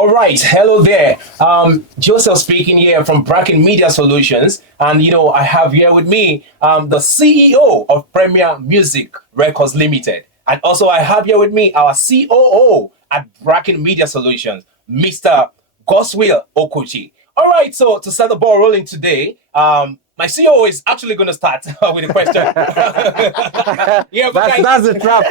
All right, hello there. Joseph speaking here from Bracken Media Solutions, and I have here with me the CEO of Premier Music Records Limited, and also I have here with me our COO at Bracken Media Solutions, Mr. Goswill Okochi. All right, so to set the ball rolling today, my CEO is actually going to start with a question. Yeah, but that's a trap.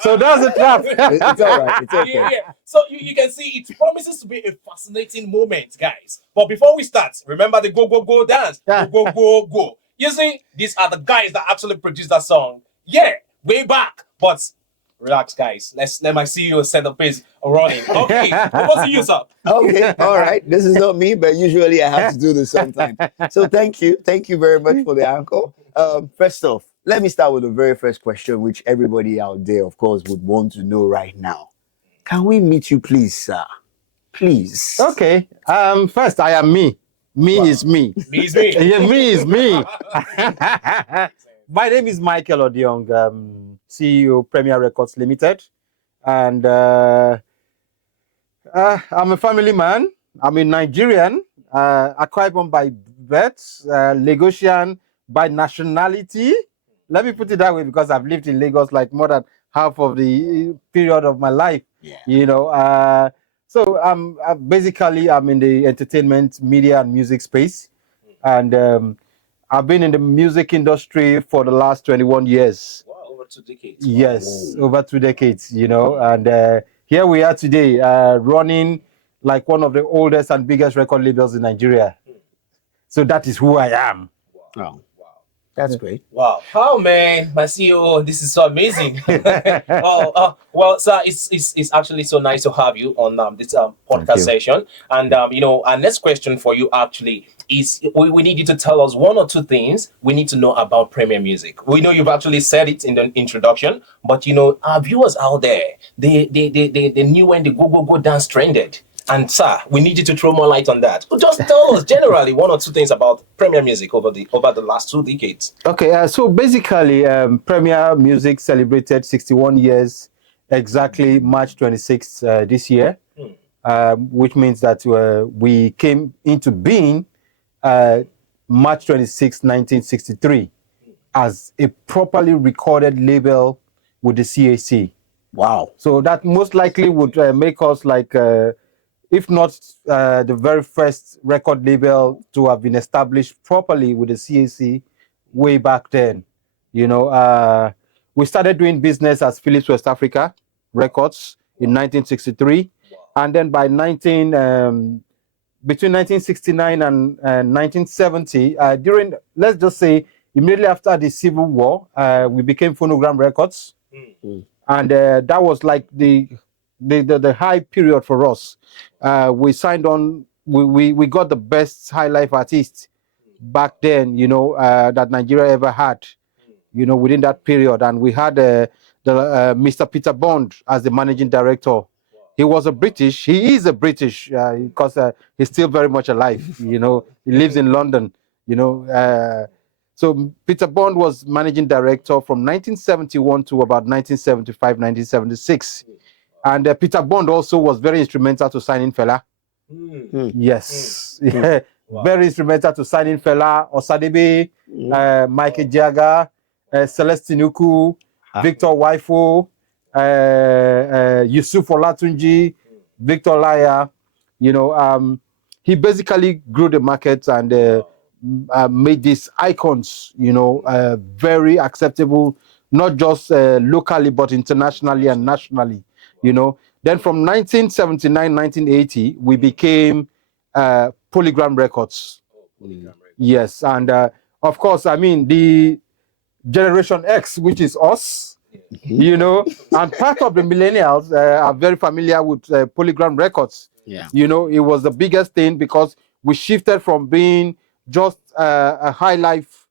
So that's a trap. It's all right. It's okay. yeah. So you can see it promises to be a fascinating moment, guys. But before we start, remember the Go Go Go dance. Yeah. Go Go Go Go. You see, these are the guys that actually produced that song. Yeah, way back. But relax, guys. Let my CEO set the pace running. Okay, over to you, sir. Okay, all right. This is not me, but usually I have to do this sometimes. So thank you very much for the anchor. First off, let me start with the very first question, which everybody out there, of course, would want to know right now. Can we meet you, please, sir? Please. Okay. First, I am me. Me is me. Me is me. Yeah, me is me. My name is Michael Odiong, CEO Premier Records Limited, and I'm a family man. I'm a Nigerian, Akwa Ibom by birth, Lagosian by nationality. Let me put it that way because I've lived in Lagos like more than half of the period of my life. Yeah. So basically I'm in the entertainment, media, and music space, and I've been in the music industry for the last 21 years. Wow, over 2 decades. Yes, over 2 decades, and here we are today, running like one of the oldest and biggest record labels in Nigeria. So that is who I am. Wow. That's great. Wow. Oh man, my CEO, this is so amazing. Well, sir, it's actually so nice to have you on this podcast session. And our next question for you actually is we need you to tell us 1 or 2 things we need to know about Premier Music. We know you've actually said it in the introduction, but our viewers out there, they knew when the Go Go Go dance trended. And sir, we need you to throw more light on that. Just tell us generally 1 or 2 things about Premier Music over the last 2 decades. Okay, so basically, Premier Music celebrated 61 years exactly March 26th this year, which means that we came into being March 26, 1963, as a properly recorded label with the CAC. Wow. So that most likely would make us like, if not the very first record label to have been established properly with the CAC way back then. We started doing business as Philips West Africa Records in 1963. And then by between 1969 and 1970, let's just say, immediately after the Civil War, we became Phonogram Records. And that was like the high period for us. We signed on, we got the best high life artist back then, that Nigeria ever had, within that period. And we had Mr. Peter Bond as the managing director. He was he is a British, because he's still very much alive, he lives in London, So Peter Bond was managing director from 1971 to about 1975, 1976. And Peter Bond also was very instrumental to signing Fela. Yes. Wow. Very instrumental to signing Fela, Osadebe, Michael Jagger, Celestine Uku, Victor Waifo, Yusuf Olatunji, Victor Laya. He basically grew the market and made these icons, very acceptable, not just locally, but internationally and nationally. Then from 1979, 1980, we became Polygram Records. Yes, and of course, the Generation X, which is us, and part of the millennials are very familiar with Polygram Records. Yeah. It was the biggest thing because we shifted from being just a high life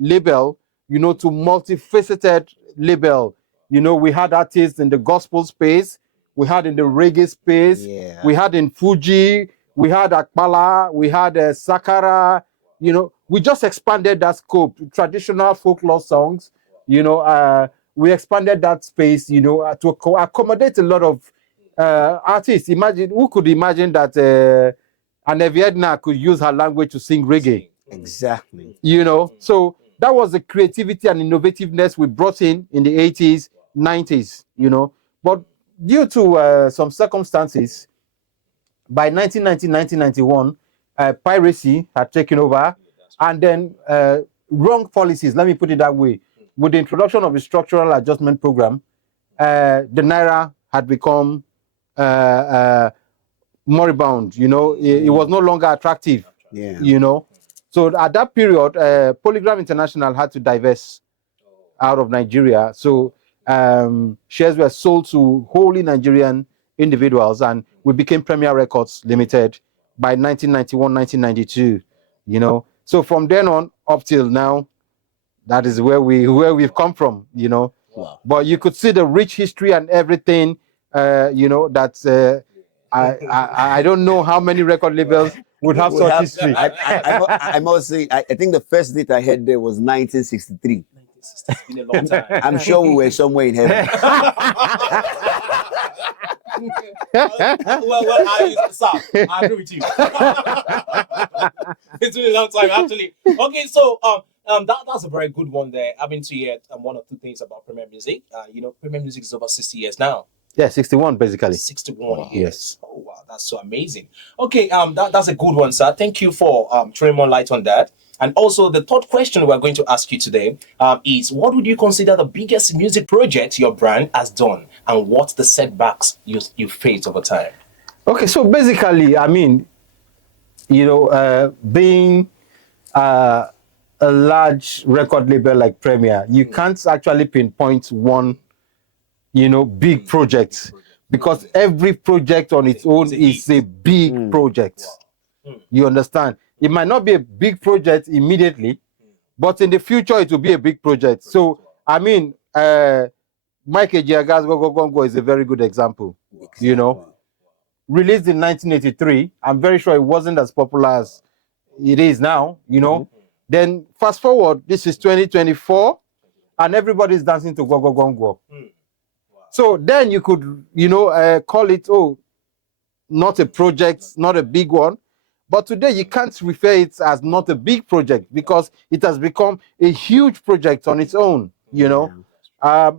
label, to multifaceted label. We had artists in the gospel space, we had in the reggae space, we had in Fuji, we had Akbala, we had Sakara. We just expanded that scope. Traditional folklore songs, we expanded that space, to accommodate a lot of artists. Imagine who could imagine that an Eviedna could use her language to sing reggae. Exactly. You know, so that was the creativity and innovativeness we brought in the 80s, 90s. You know, but due to some circumstances, by 1990, 1991, piracy had taken over, and then wrong policies. Let me put it that way. With the introduction of the structural adjustment program, the naira had become moribund. You know, it was no longer attractive. Yeah. You know, so at that period, Polygram International had to divest out of Nigeria. So shares were sold to wholly Nigerian individuals, and we became Premier Records Limited by 1991, 1992. You know, so from then on up till now, that is where we've come from. You know, Wow. but you could see the rich history and everything. You know, that's I don't know how many record labels would have such history. I must say, I think the first date I had there was 1963. It's been a long time. I'm sure we were somewhere in heaven. I agree with you. It's been a long time, actually. Okay, so that's a very good one there. I've been to hear one or two things about Premier Music. You know, Premier Music is over 60 years now. Yeah, 61 basically. 61 Wow. years. Yes. Oh wow, that's so amazing. Okay, that's a good one, sir. Thank you for throwing more light on that. And also, the third question we're going to ask you today is: what would you consider the biggest music project your brand has done, and what's the setbacks you faced over time? Okay, so basically, I mean, you know, being a large record label like Premier, you can't actually pinpoint one, you know, big project, because every project on its own is a big project. You understand? It might not be a big project immediately, but in the future it will be a big project. So I mean, Mike Ejiaga's Gwo Gwo Gwo Ngwo is a very good example. You know, released in 1983. I'm very sure it wasn't as popular as it is now. You know, then fast forward, this is 2024, and everybody's dancing to Gwo Gwo Gwo Ngwo. So then you could, you know, call it, oh, not a project, not a big one. But today you can't refer it as not a big project, because it has become a huge project on its own, you know.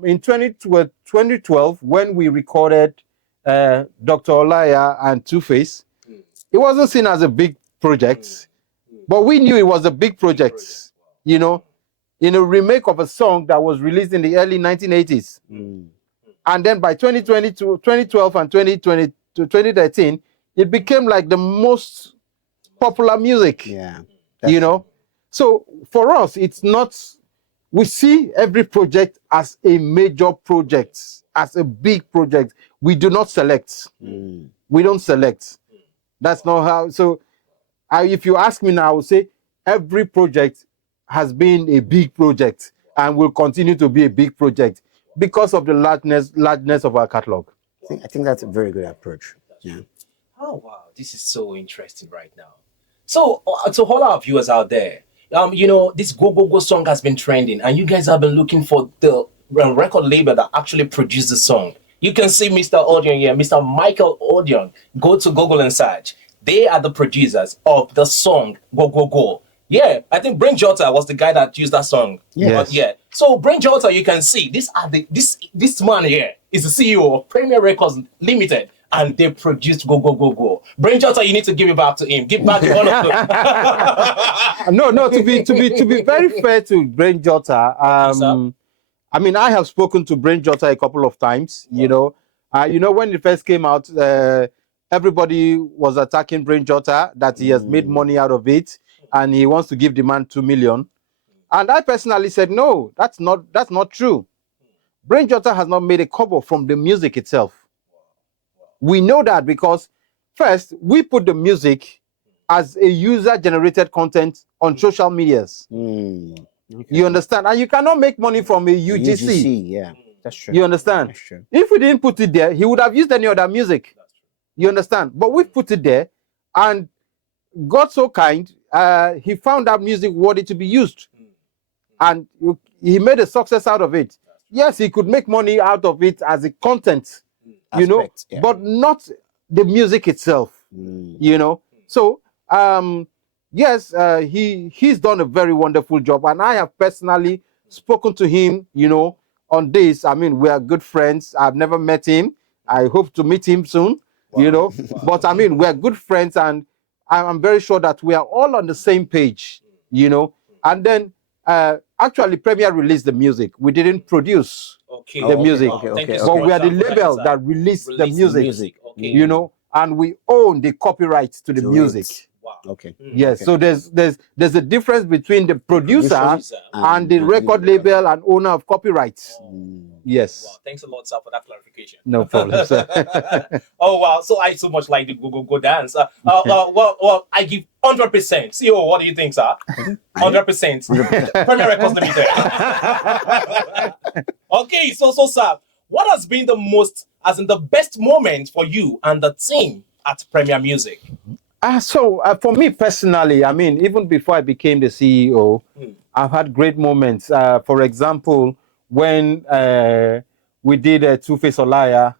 In 2012, when we recorded Dr. Olaya and Two-Face, it wasn't seen as a big project, but we knew it was a big project, you know, in a remake of a song that was released in the early 1980s. And then by 2012 and 2020 to 2013, it became like the most popular music. Yeah. You know? So for us, it's not, we see every project as a major project, as a big project. We do not select. We don't select. That's not how. So if you ask me now, I would say every project has been a big project and will continue to be a big project because of the largeness of our catalog. I think that's a very good approach. Yeah. Oh wow, this is so interesting right now. So to all our viewers out there, you know, this Gwo Gwo Gwo song has been trending, and you guys have been looking for the record label that actually produced the song. You can see Mr. Odiong here, Mr. Michael Odiong. Go to Google and search. They are the producers of the song Gwo Gwo Gwo. Yeah, I think Brain Jota was the guy that used that song. Yes. Yeah. So Brain Jota, you can see this man here is the CEO of Premier Records Limited, and they produced Gwo Gwo Gwo Ngwo. Brain Jota, you need to give it back to him. Give back the honor. No. To be very fair to Brain Jota, I mean, I have spoken to Brain Jota a couple of times. Wow. You know, when it first came out, everybody was attacking Brain Jota that he has made money out of it, and he wants to give the man 2 million. And I personally said, no, that's not true. Brain Jota has not made a kobo from the music itself. We know that because first, we put the music as a user-generated content on social medias. Okay. You understand? And you cannot make money from a UGC. Yeah, that's true. You understand? That's true. If we didn't put it there, he would have used any other music. You understand? But we put it there, and God so kind, he found that music worthy to be used. And he made a success out of it. Yes, he could make money out of it as a content. you know, Aspect, yeah. but not the music itself, you know. So, yes, he's done a very wonderful job, and I have personally spoken to him, you know, on this. I mean, we are good friends. I've never met him. I hope to meet him soon, you know. But I mean, we are good friends, and I'm very sure that we are all on the same page, you know. And then, actually, Premier released the music. We didn't produce the music, Thank you but so we are much, the sir, for label sir. that released the Release music, Okay. you know, and we own the copyright to the To music. it. Wow. Okay. Yes, Okay. so there's a difference between the producer Producer and the record label and owner of copyright. Yes. Wow, thanks a lot, sir, for that clarification. No problem, sir. Oh wow, so I so much like the Gwo Gwo Gwo dance. Well, I give 100%. CEO, what do you think, sir? 100%. Premier Records Limited. Okay, so sir, what has been the most, as in the best moment for you and the team at Premier Music? So for me personally, I mean, even before I became the CEO, I've had great moments. For example, when we did Two-Face Olaya,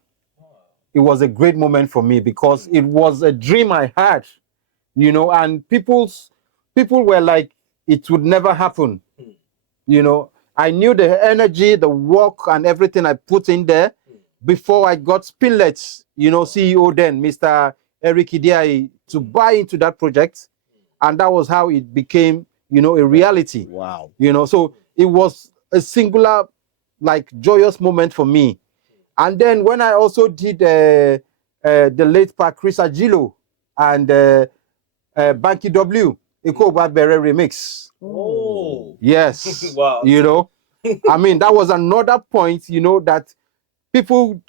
it was a great moment for me because it was a dream I had, you know, and people were like, it would never happen, you know. I knew the energy, the work, and everything I put in there before I got Spinlets, you know, CEO then, Mr. Eric Idiaye, to buy into that project. And that was how it became, you know, a reality. Wow. You know, so it was a singular, like, joyous moment for me. And then when I also did the late part Chris Agilo and Banky W, Eko Bere remix. Oh. Yes. Wow. You know, I mean, that was another point, you know, that people,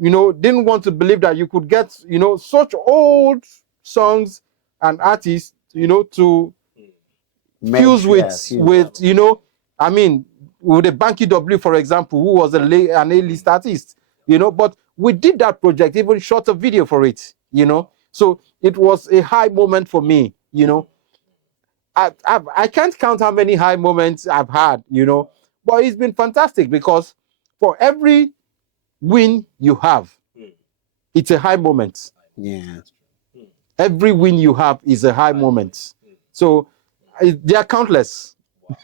you know, didn't want to believe that you could get, you know, such old songs and artists, you know, to fuse with, you know, I mean, with the Banky W, for example, who was an A-list artist, you know, but we did that project, even shot a video for it, you know. So it was a high moment for me, you know. I can't count how many high moments I've had, you know, but it's been fantastic because for every win you have, it's a high moment. Yeah. Every win you have is a high moment. So they are countless.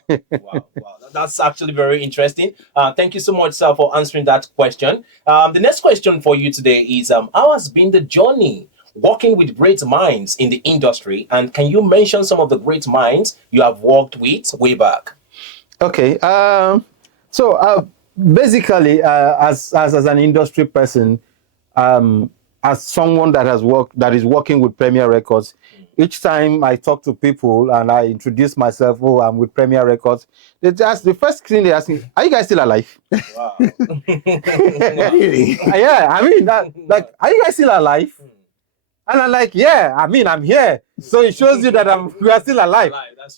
Wow. That's actually very interesting. Thank you so much, sir, for answering that question. The next question for you today is how has been the journey working with great minds in the industry? And can you mention some of the great minds you have worked with way back? Okay. So basically, as an industry person, as someone that is working with Premier Records, each time I talk to people and I introduce myself, oh, I'm with Premier Records, the first thing they ask me, are you guys still alive? Wow. Really? Yeah, I mean, like, are you guys still alive? And I'm like, yeah, I mean, I'm here. So it shows you that we are still alive.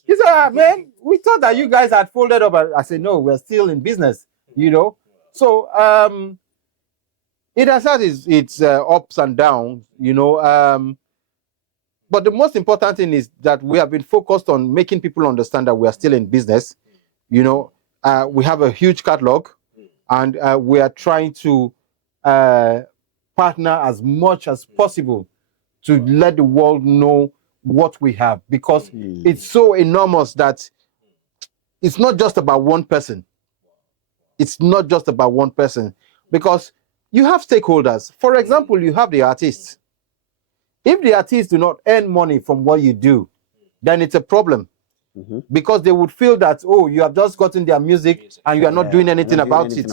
He said, man, we thought that you guys had folded up. I said, no, we're still in business, you know. So it has had its ups and downs, you know. But the most important thing is that we have been focused on making people understand that we are still in business. You know, we have a huge catalog, and we are trying to partner as much as possible to let the world know what we have, because it's so enormous that it's not just about one person. It's not just about one person, because you have stakeholders. For example, you have the artists. If the artists do not earn money from what you do, then it's a problem, because they would feel that, oh, you have just gotten their music and you are not doing anything about it.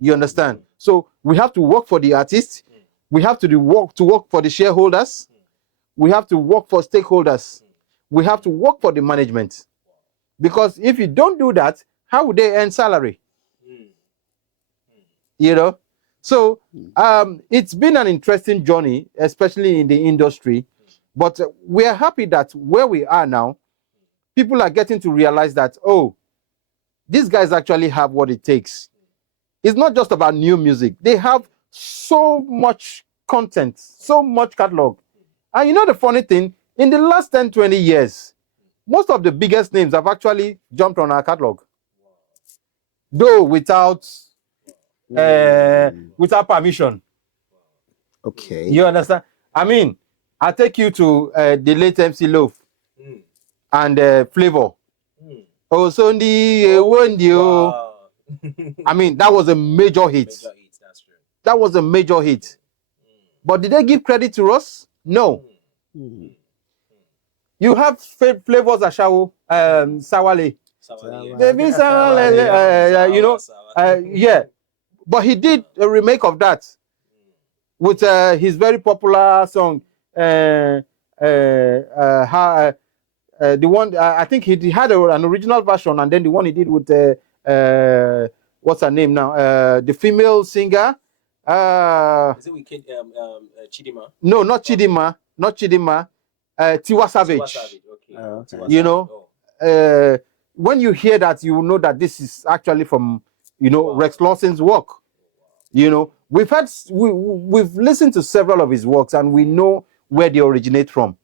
You understand? So we have to work for the artists. We have to work for the shareholders. We have to work for stakeholders. We have to work for the management. Because if you don't do that, how would they earn salary? You know? So it's been an interesting journey, especially in the industry. But we are happy that where we are now, people are getting to realize that, oh, these guys actually have what it takes. It's not just about new music. They have so much content, so much catalog. And you know the funny thing, in the last 10, 20 years, most of the biggest names have actually jumped on our catalog. Though without permission. Okay. You understand? I mean, I take you to the late MC Loaf and Flavor. Oh, Sunday, Wow. I mean, that was a major hit. Major hits, that's true. That was a major hit. But did they give credit to us? No. You have Flavors Ashawo, Sawale. Baby Sawale, you know, yeah. But he did a remake of that with his very popular song, the one I think he had an original version, and then the one he did with what's her name now? The female singer. Is it with Chidima? No, not Chidima. Not Chidima. Tiwa Savage. Tiwa Savage, okay. Okay. Tiwa You know, when you hear that, you know that this is actually from, you know, Rex Lawson's work. You know, we've listened to several of his works, and we know where they originate from.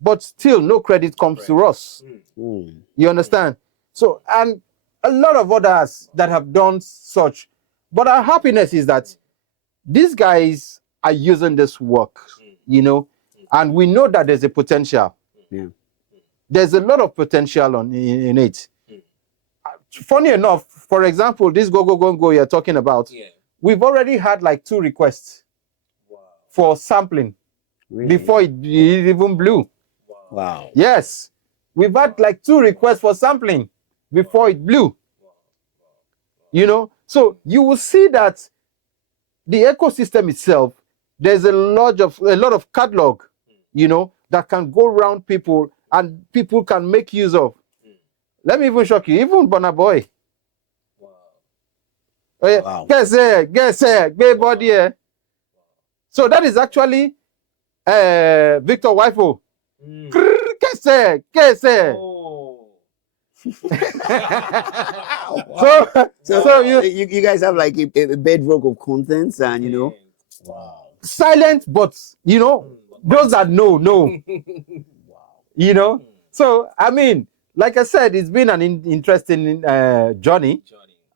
But still, no credit comes to us. You understand? So, and a lot of others that have done such. But our happiness is that these guys are using this work, you know, and we know that there's a potential. Yeah. There's a lot of potential in it. Funny enough, for example, this Gwo Gwo Gwo Ngwo you're talking about, we've already had like 2 requests for sampling before it even blew. Wow. Yes, we've had like 2 requests for sampling before it blew. You know, so you will see that the ecosystem itself, there's a lot of catalog, you know, that can go around people and people can make use of. Let me even shock you, even Burna Boy. Wow. Guess it, gay body. So that is actually Victor Wifo. Guess it. So you guys have like a bedrock of contents, and you know, silent, but you know, those that know. You know, so I mean, like I said, it's been an interesting journey,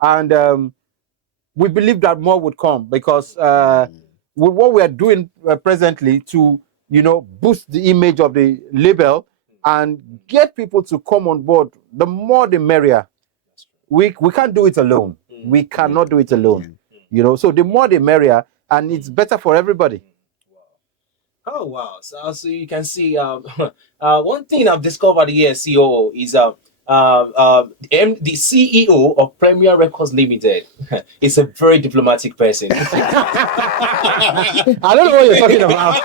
and we believe that more would come because with what we are doing presently to, you know, boost the image of the label and get people to come on board, the more the merrier. We can't do it alone. We cannot do it alone. You know, so the more the merrier, and it's better for everybody. Oh wow! So you can see, one thing I've discovered here, CEO, is the CEO of Premier Records Limited is a very diplomatic person. I don't know what you're talking about.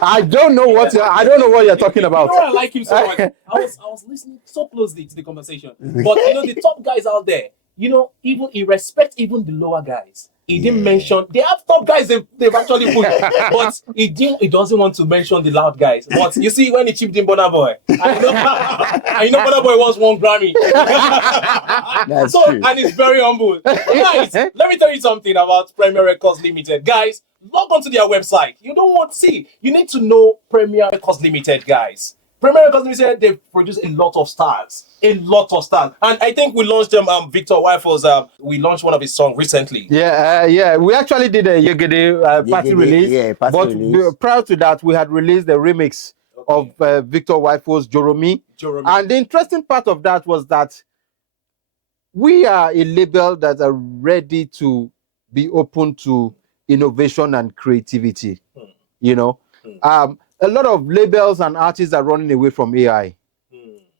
I don't know what you're talking about. You know, I like him so much. I was listening so closely to the conversation, but you know, the top guys out there, you know, even he respects even the lower guys. He didn't mention they have top guys they've actually put, but he doesn't want to mention the loud guys. But you see, when he chipped in Burna Boy, I know Burna Boy wants 1 Grammy. That's so true. And he's very humble. Guys, let me tell you something about Premier Records Limited. Guys, log on to their website. You don't want to see. You need to know Premier Records Limited, guys. Premier Records Limited, they produce a lot of stars. And I think we launched them, Victor Wifel's, we launched one of his songs recently. Yeah, we actually did a Yegede party release. Yeah, party release. Prior to that, we had released a remix of Victor Wifel's Joromi. And the interesting part of that was that we are a label that are ready to be open to innovation and creativity. You know, a lot of labels and artists are running away from AI.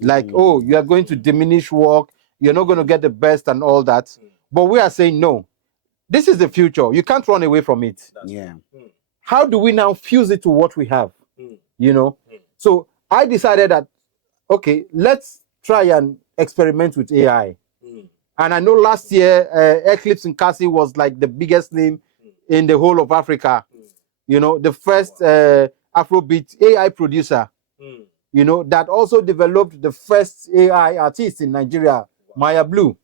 Like, oh, you are going to diminish work, you're not going to get the best and all that. But we are saying, no, this is the future. You can't run away from it. How do we now fuse it to what we have? You know? So I decided that, okay, let's try and experiment with AI. And I know last year, Eclipse and Cassie was like the biggest name in the whole of Africa. You know, the first Afrobeat AI producer, you know, that also developed the first AI artist in Nigeria, Maya Blue.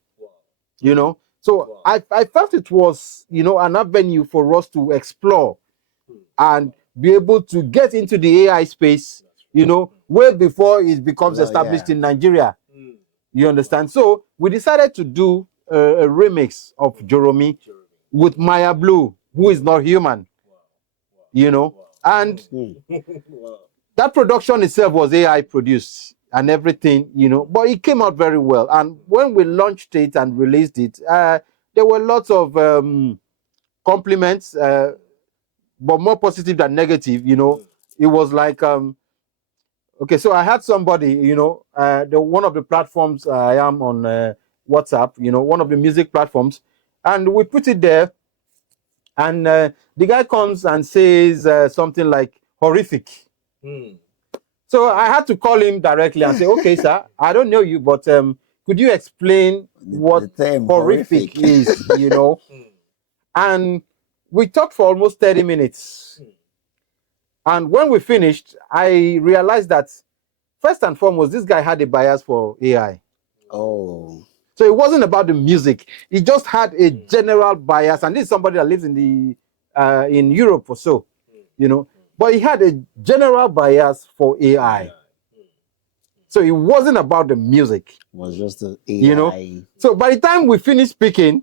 You know, so I felt it was, you know, an avenue for us to explore and be able to get into the AI space, you know, way before it becomes established in Nigeria. You understand? So we decided to do a remix of Joromi with Maya Blue, who is not human. you know, and Wow. that production itself was AI produced and everything, you know, but it came out very well. And when we launched it and released it, there were lots of compliments, but more positive than negative, you know. It was like, okay, so I had somebody, you know, one of the platforms I am on, WhatsApp, you know, one of the music platforms, and we put it there, and the guy comes and says something like horrific. Mm. So I had to call him directly and say, okay, sir, I don't know you, but could you explain what The term horrific is, you know? And we talked for almost 30 minutes. And when we finished, I realized that first and foremost, this guy had a bias for AI. Oh. So it wasn't about the music. He just had a general bias. And this is somebody that lives in the in Europe or so, you know. But he had a general bias for AI. So it wasn't about the music. It was just the AI. You know? So by the time we finished speaking,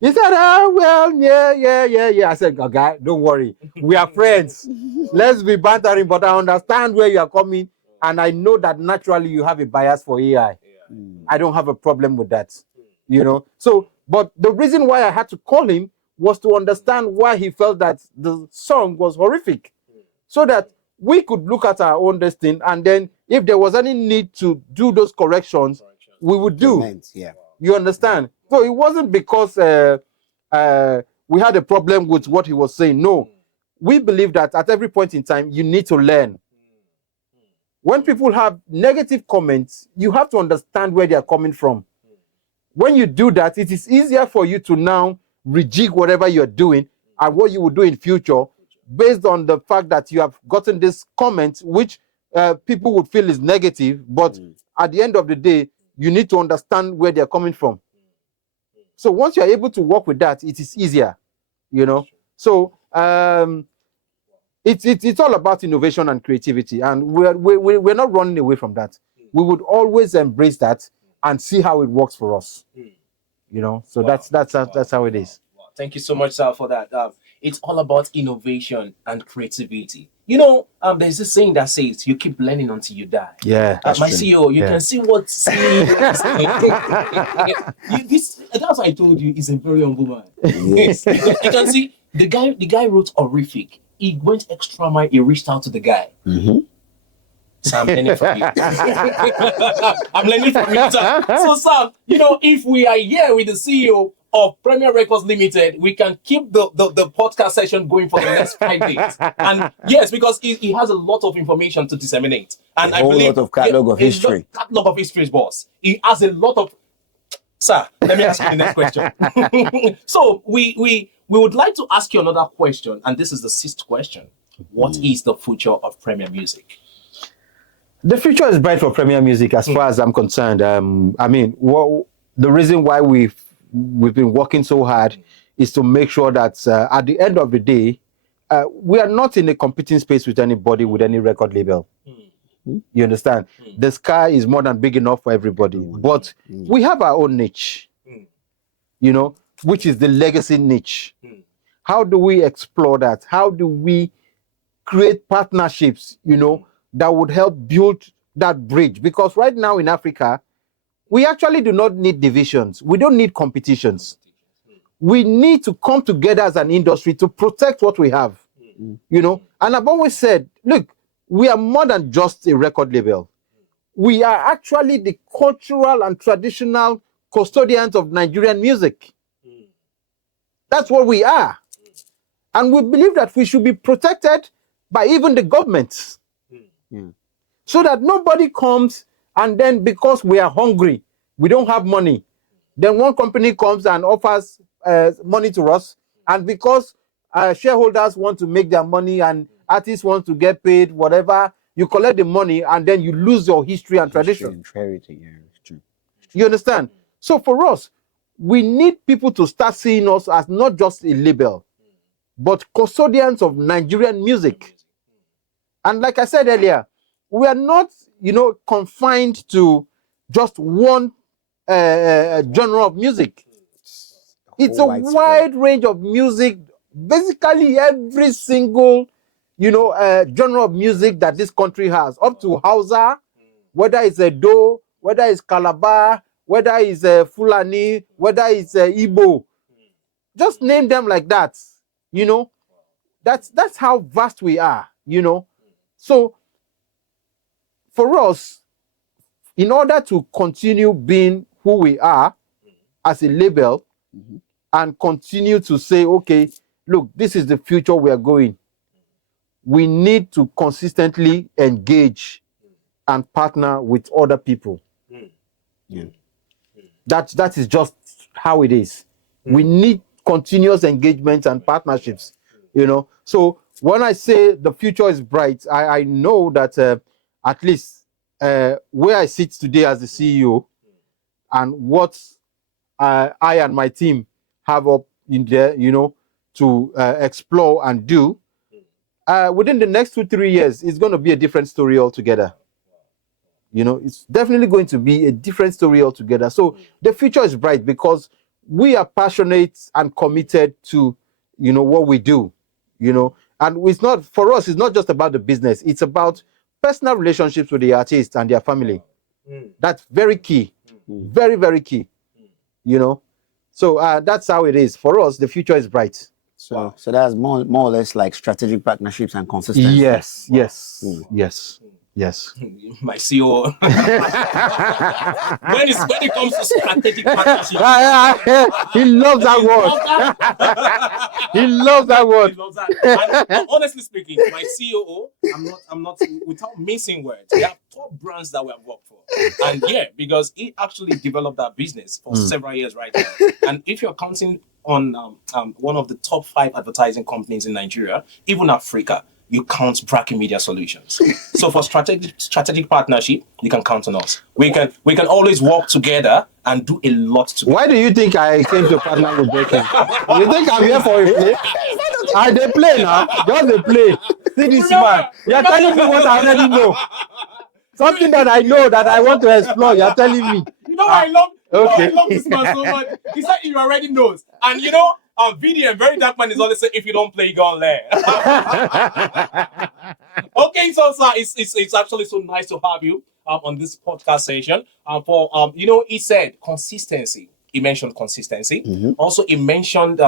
he said, well, yeah. I said, guy, don't worry. We are friends. Let's be bantering, but I understand where you are coming. And I know that naturally you have a bias for AI. I don't have a problem with that. You know? So, but the reason why I had to call him was to understand why he felt that the song was horrific. So that we could look at our own destiny, and then if there was any need to do those corrections, we would do. Yeah. You understand? So it wasn't because we had a problem with what he was saying. No, we believe that at every point in time, you need to learn. When people have negative comments, you have to understand where they are coming from. When you do that, it is easier for you to now rejig whatever you're doing and what you will do in future based on the fact that you have gotten this comment, which people would feel is negative. But at the end of the day, you need to understand where they're coming from. So once you're able to work with that, it is easier, you know. So it's all about innovation and creativity, and we're not running away from that. We would always embrace that and see how it works for us, you know. So that's how it is. Wow. Thank you so much, sir, for that. It's all about innovation and creativity. You know, there's this saying that says you keep learning until you die. Yeah, My CEO, you can see what CEO that's what I told you, is a very humble man. Yes. You can see the guy wrote horrific. He went extra mile, he reached out to the guy. So I'm learning from you. I'm learning from you, sir. So, Sam, you know, if we are here with the CEO of Premier Records Limited, we can keep the podcast session going for the next 5 days. And yes, because he has a lot of information to disseminate. And A whole lot of catalog of history. Catalog of history, boss. He has a lot of. Sir, let me ask you the next question. So we would like to ask you another question, and this is the sixth question. What is the future of Premier Music? The future is bright for Premier Music, as far as I'm concerned. I mean, the reason why we've been working so hard is to make sure that at the end of the day, we are not in a competing space with anybody, with any record label. You understand? The sky is more than big enough for everybody, but we have our own niche, you know, which is the legacy niche. How do we explore that? How do we create partnerships, you know, that would help build that bridge? Because right now in Africa, we actually do not need divisions. We don't need competitions. We need to come together as an industry to protect what we have, you know. And I've always said, look, we are more than just a record label. We are actually the cultural and traditional custodians of Nigerian music. That's what we are. And we believe that we should be protected by even the government. So that nobody comes and then, because we are hungry, we don't have money, then one company comes and offers money to us, and because shareholders want to make their money and artists want to get paid, whatever, you collect the money and then you lose your history and tradition. You understand? So for us, we need people to start seeing us as not just a label, but custodians of Nigerian music. And like I said earlier, we are not, you know, confined to just one genre of music. It's a wide range of music. Basically, every single genre of music that this country has, up to Hausa, whether it's a Do, whether it's Calabar, whether it's a Fulani, whether it's a Igbo. Just name them like that. That's how vast we are. So for us, in order to continue being who we are as a label, and continue to say, okay, look, this is the future we are going, we need to consistently engage and partner with other people. That is just how it is. We need continuous engagement and partnerships. So when I say the future is bright, I know that at least where I sit today as the CEO and what I and my team have up in there, to explore and do, within the next 2-3 years, it's going to be a different story altogether. It's definitely going to be a different story altogether. So the future is bright because we are passionate and committed to, what we do, and it's not, for us, it's not just about the business. It's about personal relationships with the artists and their family. That's very key. Very, very key. So that's how it is. For us, the future is bright. So that's more or less like strategic partnerships and consistency. Yes. My CEO. when it comes to strategic partnership, he loves that word. He loves that word. He loves that. And honestly speaking, my COO, I'm not without missing words. We have top brands that we have worked for, and because he actually developed that business for several years right now. And if you're counting on one of the top 5 advertising companies in Nigeria, even Africa, you count Bracky Media Solutions. So for strategic partnership, you can count on us. We can always work together and do a lot together. Why do you think I came to partner with Bracky? You think I'm here for a play? They play now. Just they play. See this man. You're telling me what I already know. Something that I know that I want to explore. You're telling me. I love this man so much. He said he already knows. And VDM, Very Dark Man, is always saying, if you don't play, you gonna learn. Okay, so sir, it's actually so nice to have you on this podcast session. He said consistency. He mentioned consistency. Also, he mentioned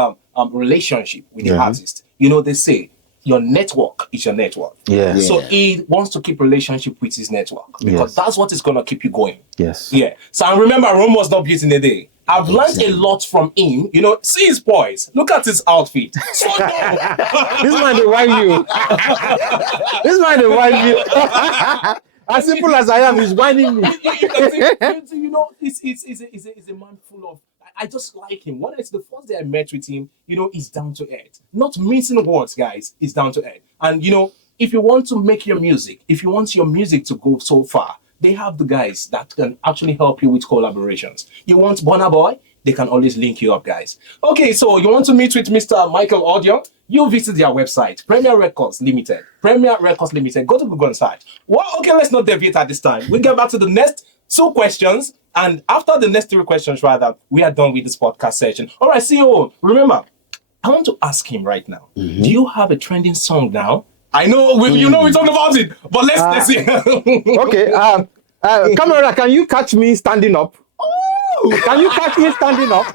relationship with the artist. They say your network is your network. So he wants to keep relationship with his network because that's what is gonna keep you going. So I remember Rome was not built in a day. I've learned a lot from him. See his poise. Look at his outfit. So dope. This man they whine you. This man they whine you. As simple as I am, he's whining me. He's a man full of. I just like him. It's the first day I met with him, he's down to earth. Not mincing words, guys. He's down to earth. And if you want to make your music, if you want your music to go so far, they have the guys that can actually help you with collaborations. You want Burna Boy? They can always link you up, guys. Okay, so you want to meet with Mr. Michael Odiong? You visit their website, Premier Records Limited. Premier Records Limited. Go to Google and search. Well, okay, let's not deviate at this time. We'll get back to the next 2 questions. And after the next 3 questions, we are done with this podcast session. All right, CEO, remember, I want to ask him right now. Do you have a trending song now? I know we talked about it, but let's see. Okay, camera, can you catch me standing up? Oh! Can you catch me standing up?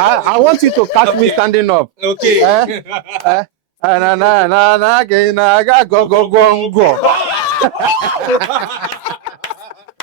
I want you to catch me standing up. Okay. Gwo Gwo Gwo Ngwo.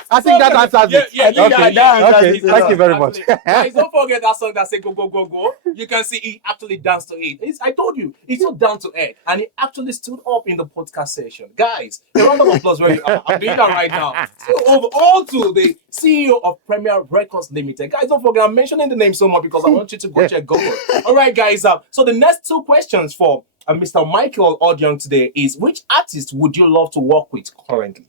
I think that answers it. Okay, thank you very much. Guys, don't forget that song that says Gwo Gwo Gwo Ngwo. You can see he actually danced to it. I told you, he's so down to earth. And he actually stood up in the podcast session. Guys, a round of applause where you are. I'm doing that right now. So overall to the CEO of Premier Records Limited. Guys, don't forget, I'm mentioning the name so much because I want you to go check Google. All right, guys. So the next 2 questions for Mr. Michael Odiong today is, which artist would you love to work with currently?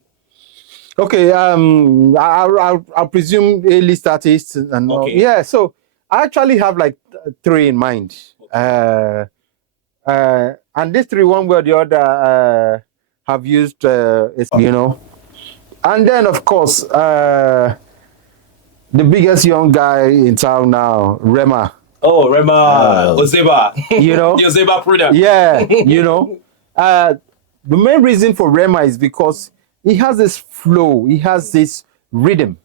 Okay, I'll presume A-list artists and okay. So I actually have like 3 in mind. And these 3, one way or the other, have used, And then, of course, the biggest young guy in town now, Rema. Oh, Rema Ozeba. The Ozeba Prida. Yeah, The main reason for Rema is because he has this flow, he has this rhythm,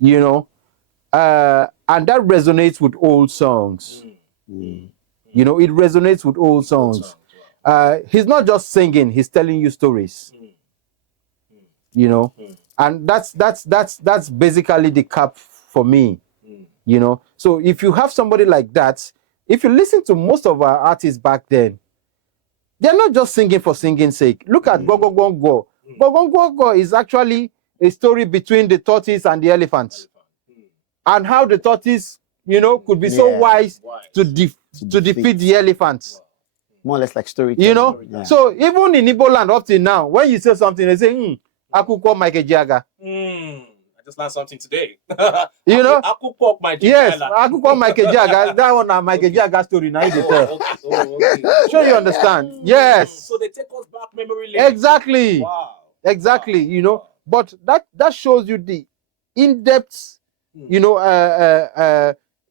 you know, and that resonates with old songs. You know, it resonates with old songs. He's not just singing; he's telling you stories. You know, and that's basically the cap for me. You know, so if you have somebody like that, if you listen to most of our artists back then, they're not just singing for singing's sake. Look at Gwo Gwo Gwo Ngwo. Gwo Gwo Gwo Ngwo is actually a story between the tortoise and the elephant, and how the tortoise, you know, could be so wise to defeat the elephant. More or less like story. You know, so even in Igbo land up till now, when you say something, they say, I could call Michael Jagger. I just learned something today. You know, I could call my yes, I could call Michael Jagger. That one, Michael Jagger story. Now you tell. Okay. Sure, you understand? Yes. So they take us back memory lane. Exactly. Wow. Exactly. You know, but that shows you the in-depth, you know,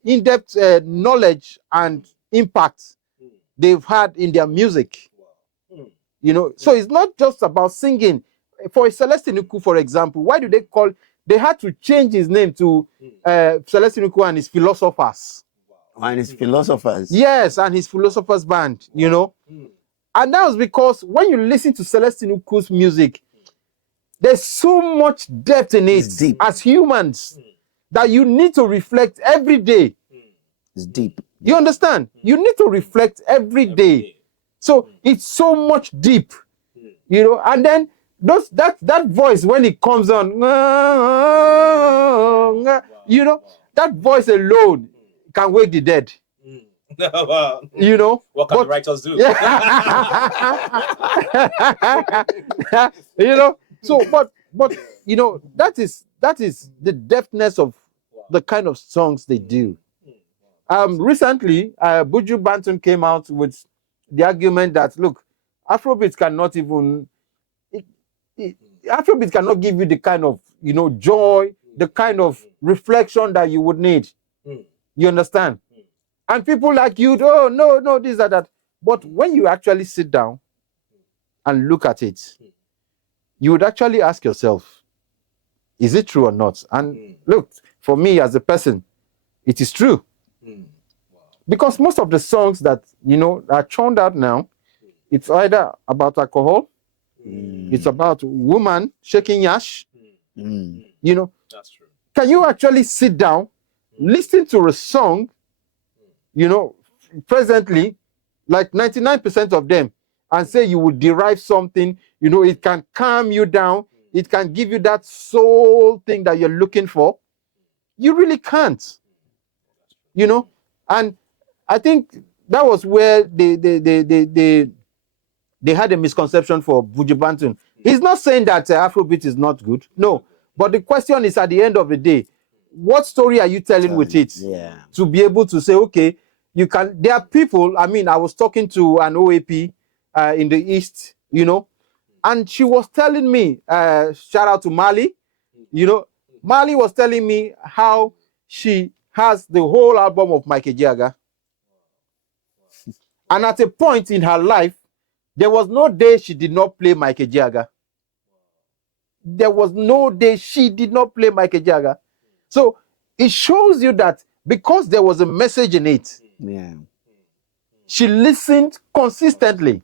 in-depth knowledge and impact they've had in their music. You know, so it's not just about singing. For Celestine Uku, for example, why do they had to change his name to Celestine Uku and his Philosophers? And his Philosophers. Yes, and his Philosophers band, you know. And that was because when you listen to Celestine Uku's music, there's so much depth in it as humans that you need to reflect every day. It's deep. You understand? You need to reflect every day. So it's so much deep, you know, and then that voice when it comes on, you know, that voice alone can wake the dead. You know, what can the writers do? You know, so but you know, that is the depthness of the kind of songs they do. Recently, Buju Banton came out with the argument that look, Afrobeat cannot even Afrobeat cannot give you the kind of, you know, joy, the kind of reflection that you would need. You understand? And people like you, oh no, this or that. But when you actually sit down and look at it, you would actually ask yourself, is it true or not? And look, for me as a person, it is true. Because most of the songs that, you know, are churned out now, it's either about alcohol, it's about woman shaking yash, you know. That's true. Can you actually sit down, listen to a song, you know, presently, like 99% of them, and say you would derive something, you know, it can calm you down, it can give you that soul thing that you're looking for? You really can't, you know. And I think that was where they had a misconception for Buju Banton. He's not saying that Afrobeat is not good, no. But the question is, at the end of the day, what story are you telling with it? Yeah. To be able to say, okay, you can. There are people. I mean, I was talking to an OAP in the East, you know, and she was telling me, shout out to Mali, you know, Mali was telling me how she has the whole album of Michael Jagger. And at a point in her life, there was no day she did not play Michael Jagger. There was no day she did not play Michael Jagger. So it shows you that because there was a message in it, she listened consistently.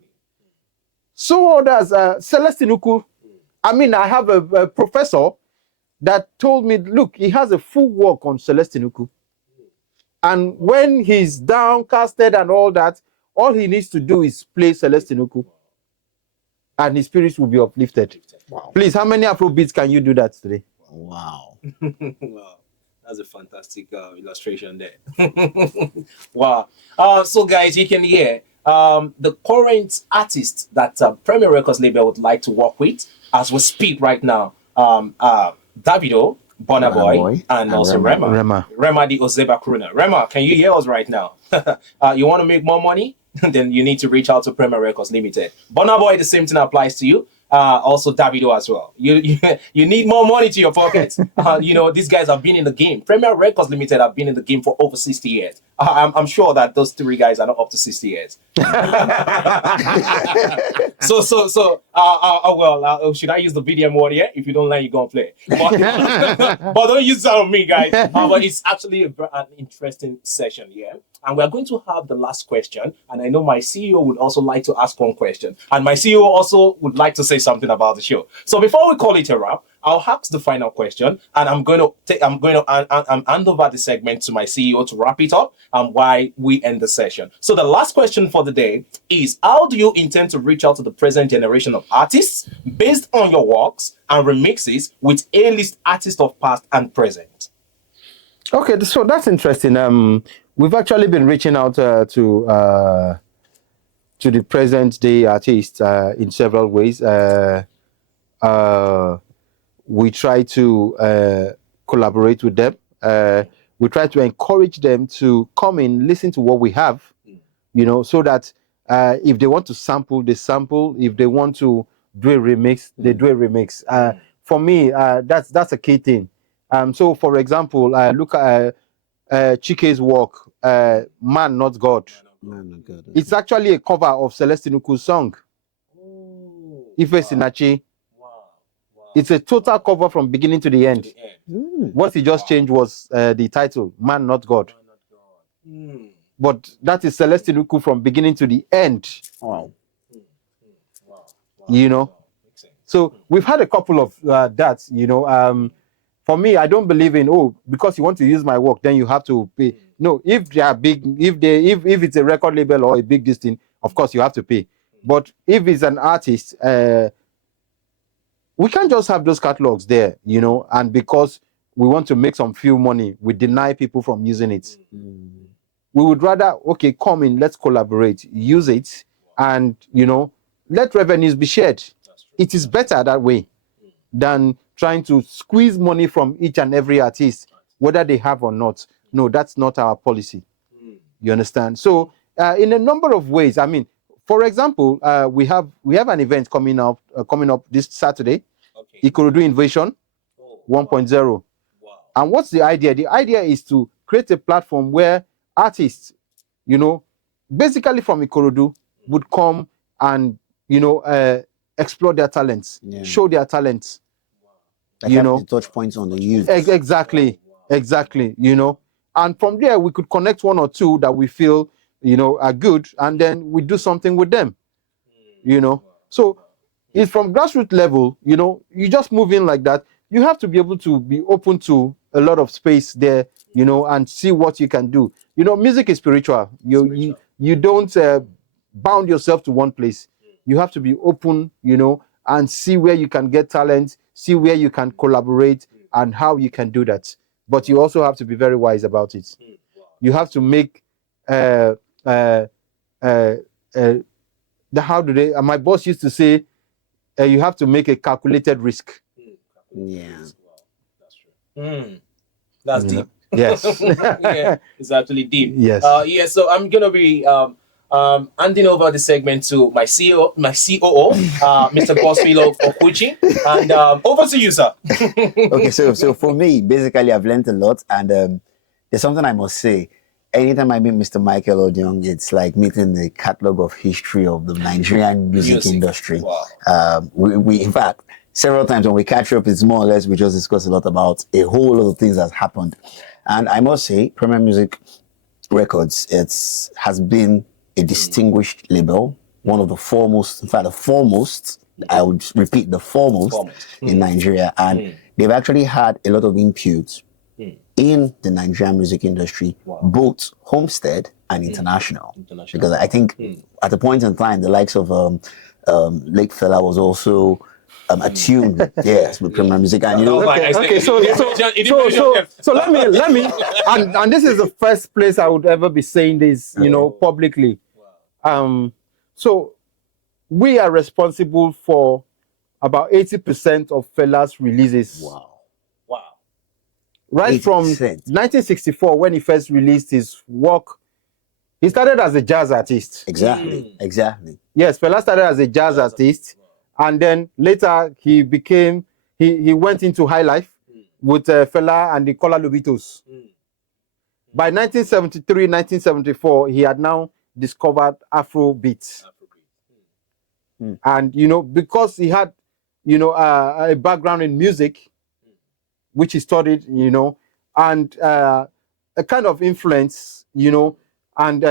So does Celestine Uku. I mean, I have a professor that told me, look, he has a full work on Celestine Uku. And when he's downcasted and all that, all he needs to do is play Celestine Uku. And his spirits will be uplifted. Wow. Please, how many Afrobeats can you do that today? Wow. Wow. That's a fantastic illustration there. Wow. So guys, you can hear the current artist that Premier Records label would like to work with as we speak right now. Davido, Burna Boy, and also Rema the Ozeba crooner. Rema, can you hear us right now? You want to make more money? Then you need to reach out to Premier Records Limited. Burna Boy, the same thing applies to you. also Davido as well. You need more money to your pockets. These guys have been in the game. Premier Records Limited have been in the game for over 60 years. I'm sure that those three guys are not up to 60 years. Should I use the video word here? If you don't like, you go and play. But don't use that on me, guys. But it's actually an interesting session here. And we're going to have the last question. And I know my CEO would also like to ask one question. And my CEO also would like to say something about the show. So before we call it a wrap, I'll ask the final question, and I'm going to hand over the segment to my CEO to wrap it up and why we end the session. So the last question for the day is: how do you intend to reach out to the present generation of artists based on your works and remixes with A-list artists of past and present? Okay, so that's interesting. We've actually been reaching out to the present day artists in several ways. We try to collaborate with them. We try to encourage them to come in, listen to what we have, so that if they want to sample, they sample. If they want to do a remix, they do a remix. For me, that's a key thing. So, for example, look at Chike's work, Man Not God. It's actually a cover of Celestine Uku's song, Ife Sinachi. It's a total cover from beginning to the end. What he just changed was the title, Man Not God. But that is Celestine Uku from beginning to the end. Wow. So we've had a couple of that, for me, I don't believe in, because you want to use my work, then you have to pay. No, if they are big, if it's a record label or a big this thing, of course you have to pay. But if it's an artist, we can't just have those catalogs there, and because we want to make some few money, we deny people from using it. We would rather, come in, let's collaborate, use it, and, let revenues be shared. It is better that way than trying to squeeze money from each and every artist, whether they have or not. No, that's not our policy. You understand? So, in a number of ways, for example, we have an event coming up this Saturday, Ikorodu Invasion 1.0. And what's the idea? The idea is to create a platform where artists, basically from Ikorodu, would come and explore their talents, show their talents. Like touch points on the youth. Exactly. And from there we could connect one or two that we feel are good, and then we do something with them. So it's from grassroots level. You just move in like that. You have to be able to be open to a lot of space there, and see what you can do. Music is spiritual. You don't bound yourself to one place. You have to be open, and see where you can get talent, see where you can collaborate, and how you can do that. But you also have to be very wise about it. You have to make my boss used to say, you have to make a calculated risk. Yeah. That's true. That's deep. Yes. Yeah, it's actually deep. Yes. So I'm gonna be handing over the segment to my CEO, my COO, Mr. Gospel Okuchi, and over to you, sir. Okay, so for me, basically, I've learned a lot, and there's something I must say. Anytime I meet Mr. Michael Odiong, it's like meeting the catalog of history of the Nigerian music industry. Wow. We in fact, several times when we catch up, it's more or less we just discuss a lot about a whole lot of things that happened. And I must say, Premier Music Records, has been a distinguished label, one of the foremost, in fact, the foremost, I would repeat, the foremost in Nigeria. And they've actually had a lot of input in the Nigerian music industry, both homestead and international. Because I think at a point in time, the likes of Lake Fela was also attuned, with Premier Music. And so let me, and this is the first place I would ever be saying this, publicly. So we are responsible for about 80% of Fela's releases. Wow. Right 80%. From 1964, when he first released his work, he started as a jazz artist. Exactly. Yes, Fela started as a jazz artist, And then later he went into high life with Fela and the Kola Lobitos. By 1973, 1974, he had now discovered Afrobeat. And, because he had, a background in music, which he studied, and a kind of influence, and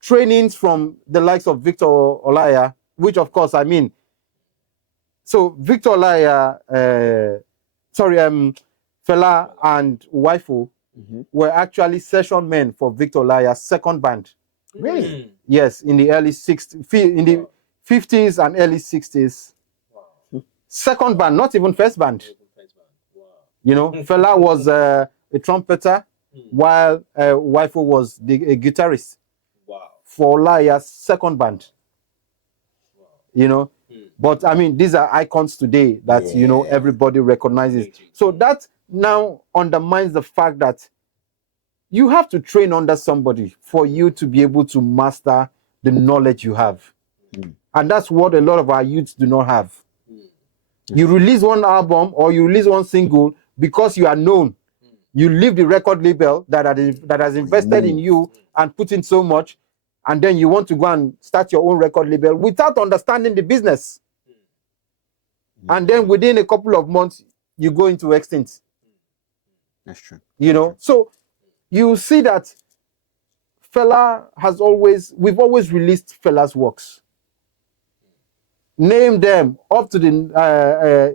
trainings from the likes of Victor Olaya, which of course, so Victor Olaya, Fela and Waifu were actually session men for Victor Olaya's second band. Really? Yes, in the early 60s, in the 50s and early 60s. Wow. Second band, not even first band. Wow. Fela was a trumpeter, while Waifu was a guitarist. Wow. For Olaya's second band. Wow. But these are icons today that everybody recognizes. So that now undermines the fact that you have to train under somebody for you to be able to master the knowledge you have. And that's what a lot of our youths do not have. You release one album or you release one single because you are known. You leave the record label that has invested in you and put in so much, and then you want to go and start your own record label without understanding the business. And then within a couple of months, you go into extinct. That's true. So you see that we've always released Fela's works. Name them up to the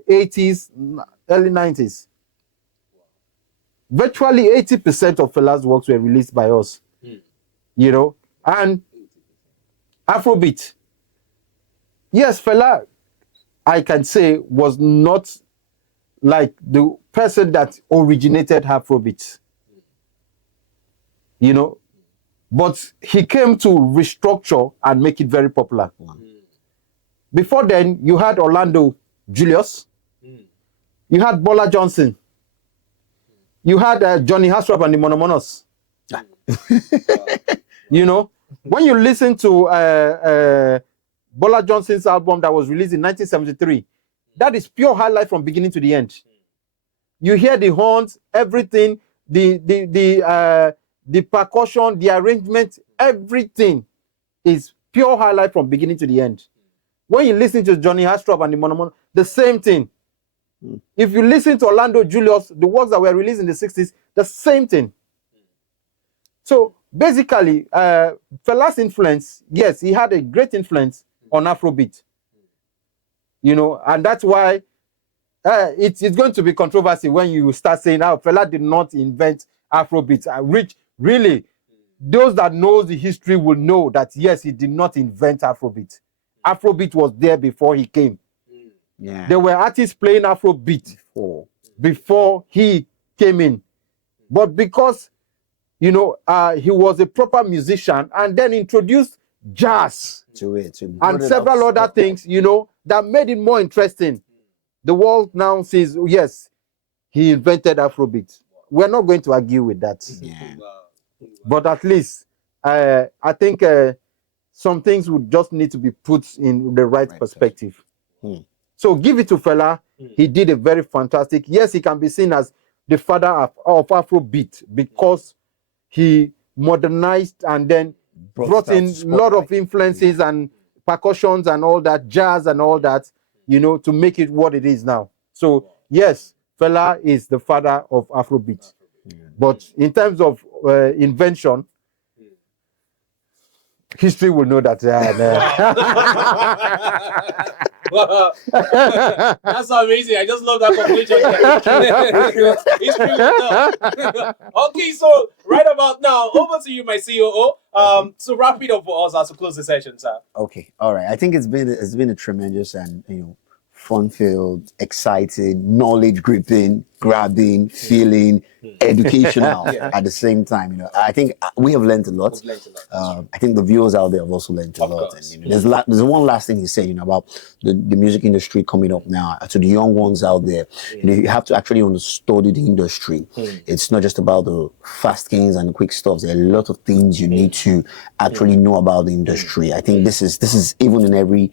80s, early 90s. Virtually 80% of Fela's works were released by us. And Afrobeat. Yes, Fela, I can say, was not like the person that originated Afrobeat. But he came to restructure and make it very popular. Before then, you had Orlando Julius. You had Bola Johnson. You had Johnny Hasrab and the Monomonos. When you listen to Bola Johnson's album that was released in 1973, that is pure highlight from beginning to the end. You hear the horns, everything, the percussion, the arrangement, everything is pure highlight from beginning to the end. When you listen to Johnny Hasrab and the Monomono, the same thing. If you listen to Orlando Julius, the works that were released in the 60s, the same thing. So basically, Fela's influence, yes, he had a great influence on Afrobeat. And that's why it's going to be controversy when you start saying, Fela did not invent Afrobeat. Really, those that know the history will know that, yes, he did not invent Afrobeat. Afrobeat was there before he came. Yeah. There were artists playing Afrobeat before he came in. But because, he was a proper musician and then introduced jazz and several other things, that made it more interesting. The world now says, yes, he invented Afrobeat. We're not going to argue with that. Yeah. But at least, I think some things would just need to be put in the right perspective. So give it to Fela. He did a very fantastic. Yes, he can be seen as the father of Afrobeat because he modernized and then brought in a lot of influences and percussions and all that, jazz and all that, to make it what it is now. So yes, Fela is the father of Afrobeat. But in terms of invention, history will know that. That's amazing. I just love that conclusion. History will know. Okay, so right about now, over to you, my COO. So wrap it up for us as to close the session, sir. Okay, all right. I think it's been a tremendous and fun-filled, exciting, knowledge-gripping, grabbing, feeling, educational at the same time. I think we have learned a lot. I think the viewers out there have also learned a lot. And, there's one last thing he said, about the music industry coming up now. To the young ones out there, you have to actually study the industry. It's not just about the fast gains and the quick stuff. There are a lot of things you need to actually know about the industry. I think this is even in every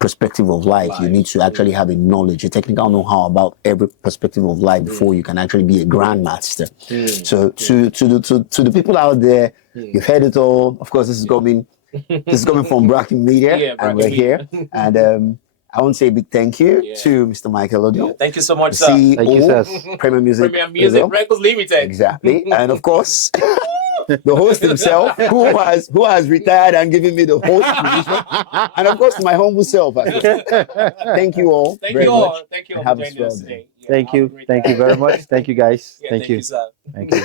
perspective of life, you need to actually have a knowledge, a technical know-how about every perspective of life before you can actually be a grandmaster. So to the people out there, you've heard it all. Of course, this is coming from Bracken Media, and we're here. And I want to say a big thank you to Mr. Michael Odiong. Thank you so much, sir. CEO, Thank you, sir. Premier Music Records Limited. Exactly. And of course, the host himself, who has retired and given me the host position. And of course, my humble self. Thank you all. Thank very you all. much. Thank you all Have for a joining us strong day. today. Yeah, Thank have a you. great Thank time. you very much. Thank you, guys. Yeah, Thank you. sir. Thank you.